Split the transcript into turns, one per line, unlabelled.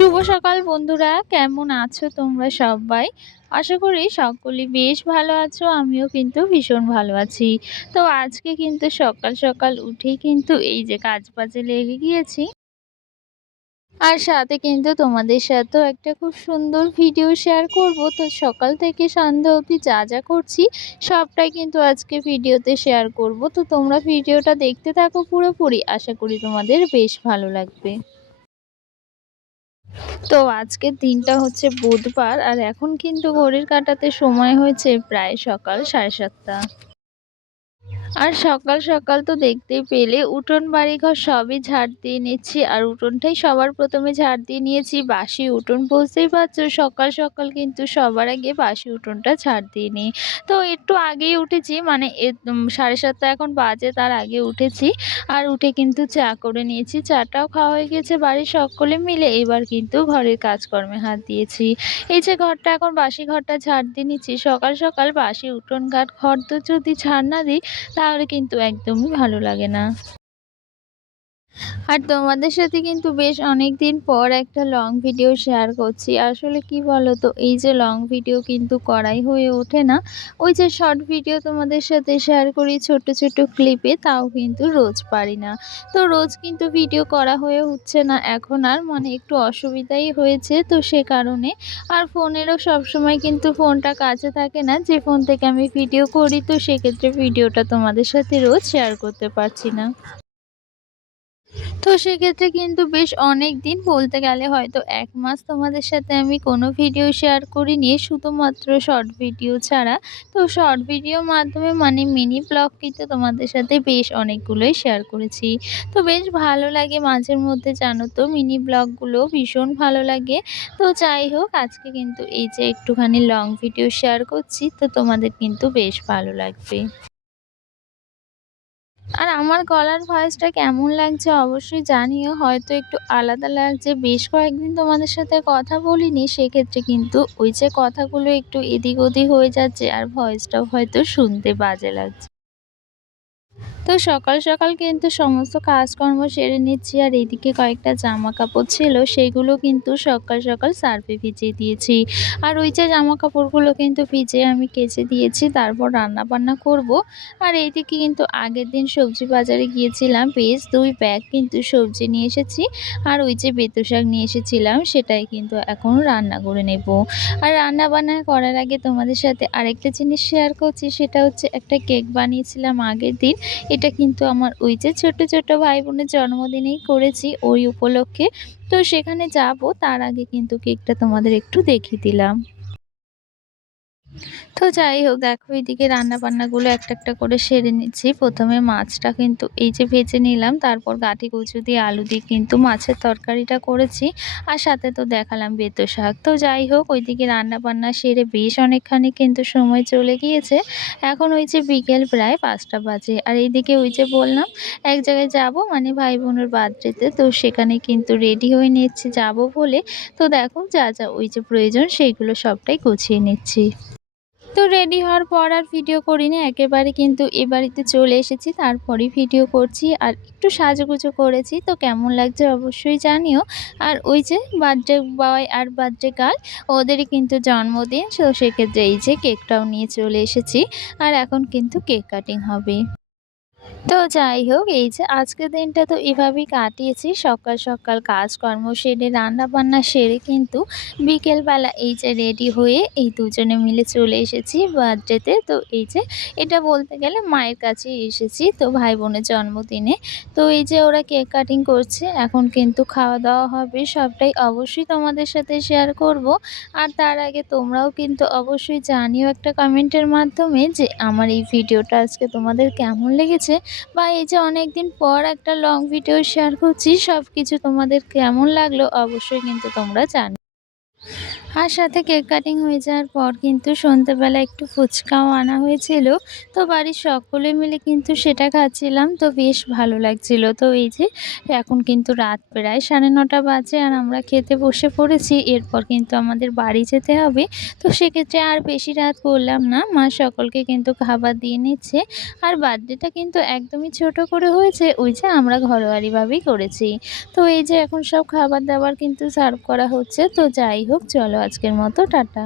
শুভ সকাল বন্ধুরা, কেমন আছো তোমরা সবাই? আশা করি সকলে বেশ ভালো আছো, আমিও কিন্তু ভীষণ ভালো আছি। তো আজকে কিন্তু সকাল সকাল উঠেই কিন্তু এই যে কাজ বাজে লেগে গিয়েছি। আর সাথে কিন্তু তোমাদের সাথেও একটা খুব সুন্দর ভিডিও শেয়ার করব। তো সকাল থেকে সন্ধ্যা অবধি যা যা করছি, সবটাই কিন্তু আজকে ভিডিওতে শেয়ার করব। তো তোমরা ভিডিওটা দেখতে থাকো পুরোপুরি, আশা করি তোমাদের বেশ ভালো লাগবে। তো আজকের দিনটা হচ্ছে বুধবার, আর এখন কিন্তু ঘড়ির কাঁটাতে সময় হয়েছে প্রায় সকাল সাড়ে সাতটা। আর সকাল সকাল তো দেখতেই পেলে। উঠোন, বাড়িঘর সবই ঝাড় দিয়ে নিচ্ছি। আর উঠোনটাই সবার প্রথমে ঝাড় দিয়ে নিয়েছি। বাসি উঠোন বুঝতেই পারছ, সকাল সকাল কিন্তু সবার আগে বাসি উঠোনটা ঝাড় দিয়ে নিই। তো একটু আগেই উঠেছি মানে সাড়ে সাতটা এখন বাজে, তার আগে উঠেছি। আর উঠে কিন্তু চা করে নিয়েছি। চাটাও খাওয়া হয়ে গেছে বাড়ির সকলে মিলে। এবার কিন্তু ঘরের কাজকর্মে হাত দিয়েছি। এই যে ঘরটা, এখন বাসি ঘরটা ঝাড় দিয়ে নিচ্ছি। সকাল সকাল বাসি উঠোন ঘাট ঘর তো যদি ঝাড় না দিই তাহলে কিন্তু একদমই ভালো লাগে না। আর তোমাদের সাথে কিন্তু বেশ অনেক দিন পর একটা লং ভিডিও শেয়ার করছি। আসলে কি বলো তো এই যে লং ভিডিও কিন্তু করাই হয়ে ওঠে না। ওই যে শর্ট ভিডিও তোমাদের সাথে শেয়ার করি ছোট ছোট ক্লিপে তাও কিন্তু রোজ পারি না। তো রোজ কিন্তু ভিডিও করা হয়ে উঠছে না। এখন আর মানে একটু অসুবিধাই হয়েছে তো সে কারণে। আর ফোনেরও সবসময় কিন্তু ফোনটা কাছে থাকে না। যে ফোন থেকে আমি ভিডিও করি, তো সেক্ষেত্রে ভিডিওটা তোমাদের সাথে রোজ শেয়ার করতে পারছি না। তো সেক্ষেত্রে কিন্তু বেশ অনেক দিন বলতে গেলে হয়তো এক মাস তোমাদের সাথে আমি কোনো ভিডিও শেয়ার করিনি, শুধুমাত্র শর্ট ভিডিও ছাড়া। তো শর্ট ভিডিওর মাধ্যমে মানে মিনি ব্লগ কিন্তু তোমাদের সাথে বেশ অনেকগুলোই শেয়ার করেছি। তো বেশ ভালো লাগে মাঝের মধ্যে জানো তো মিনি ব্লগগুলো ভীষণ ভালো লাগে। তো যাই হোক, আজকে কিন্তু এই যে একটুখানি লং ভিডিও শেয়ার করছি, তো তোমাদের কিন্তু বেশ ভালো লাগবে। আর আমার গলার ভয়েসটা কেমন লাগছে অবশ্যই জানিও। হয়তো একটু আলাদা লাগছে। বেশ কয়েকদিন তোমাদের সাথে কথা বলিনি, সেক্ষেত্রে কিন্তু ওই যে কথাগুলো একটু এদিক ওদিক হয়ে যাচ্ছে আর ভয়েসটাও হয়তো শুনতে বাজে লাগছে। তো সকাল সকাল কিন্তু সমস্ত কাজকর্ম সেরে নিচ্ছি, আর এদিকে কয়েকটা জামা কাপড় ছিল, সেইগুলো কিন্তু সকাল সকাল সার্ফে ভিজিয়ে দিয়েছি। আর ওই যে জামা কাপড়গুলো কিন্তু ভিজে আমি কেচে দিয়েছি, তারপর রান্না বান্না করব। আর এইদিকে কিন্তু আগের দিন সবজি বাজারে গিয়েছিলাম, বেশ দুই ব্যাগ কিন্তু সবজি নিয়ে এসেছি, আর ওই যে বেতু শাক নিয়ে এসেছিলাম, সেটাই কিন্তু এখন রান্না করে নেব। আর রান্না বান্না করার আগে তোমাদের সাথে আরেকটা জিনিস শেয়ার করছি, সেটা হচ্ছে একটা কেক বানিয়েছিলাম আগের দিন এটা কিন্তু আমার ওই যে ছোট ছোট ভাই বোনের জন্মদিনেই করেছি ওই উপলক্ষে। তো সেখানে যাব, তার আগে কিন্তু কেকটা তোমাদের একটু দেখিয়ে দিলাম। তো যাই হোক, দেখো এইদিকে রান্না বান্নাগুলো একটা একটা করে সেরে নিচ্ছি। প্রথমে মাছটা কিন্তু এই যে ভেজে নিলাম, তারপর গাঠি কুচু দিয়ে আলু দিয়ে কিন্তু মাছের তরকারিটা করেছি আর সাথে তো দেখালাম বেতো শাক। তো যাই হোক, ওইদিকে রান্না বান্না সেরে বেশ অনেকখানি কিন্তু সময় চলে গিয়েছে। এখন ওই যে বিকেল প্রায় পাঁচটা বাজে আর এইদিকে ওই যে বললাম, এক জায়গায় যাব মানে ভাই বোনের বার্থডেতে, তো সেখানে কিন্তু রেডি হয়ে নিচ্ছি, যাব বলে। তো দেখো যা যা ওই যে প্রয়োজন, সেইগুলো সবটাই গুছিয়ে নিচ্ছি। তো রেডি হওয়ার পর আর ভিডিও করিনি, একেবারে কিন্তু এ বাড়িতে চলে এসেছি তারপরে ভিডিও করছি আর একটু সাজুগুজো করেছি, তো কেমন লাগছে অবশ্যই জানিও। আর ওই যে বার্থডে বয় আর বার্থডে গার্ল ওদেরই কিন্তু জন্মদিন, তো সেক্ষেত্রে এই যে কেকটাও নিয়ে চলে এসেছি, আর এখন কিন্তু কেক কাটিং হবে। তো যাই হোক এই যে আজকের দিনটা তো এভাবেই কাটিয়েছি। সকাল সকাল কাজকর্ম সেরে রান্না বান্না সেরে কিন্তু বিকেলবেলা এই যে রেডি হয়ে এই দুজনে মিলে চলে এসেছি বার্থডেতে। তো এই যে এটা বলতে গেলে মায়ের কাছেই এসেছি তো ভাই বোনের জন্মদিনে। তো এই যে ওরা কেক কাটিং করছে, এখন কিন্তু খাওয়া দাওয়া হবে। সবটাই অবশ্যই তোমাদের সাথে শেয়ার করব। আর তার আগে তোমরাও কিন্তু অবশ্যই জানিও একটা কমেন্টের মাধ্যমে যে আমার এই ভিডিওটা আজকে তোমাদের কেমন লেগেছে বা এই যে অনেকদিন পর একটা লং ভিডিও শেয়ার করছি সব কিছু তোমাদের কেমন লাগল অবশ্যই কিন্তু তোমরা জানো আর সাথে কেক কাটিং হয়ে যাওয়ার পর কিন্তু সন্ধ্যেবেলা একটু ফুচকাও আনা হয়েছিল। তো বাড়ির সকলে মিলে কিন্তু সেটা খাচ্ছিলাম। তো বেশ ভালো লাগছিল। তো এই যে এখন কিন্তু রাত প্রায় সাড়ে নটা বাজে আর আমরা খেতে বসে পড়েছি। এরপর কিন্তু আমাদের বাড়ি যেতে হবে। তো সেক্ষেত্রে আর বেশি রাত করলাম না। মা সকলকে কিন্তু খাবার দিয়ে নিচ্ছে। আর বার্থডেটা কিন্তু একদমই ছোট করে হয়েছে। ওই যে আমরা ঘরোয়ারিভাবেই করেছি। তো এই যে এখন সব খাবার দাবার কিন্তু সার্ভ করা হচ্ছে। তো যাই হোক, চলো আজকের মতো টাটা।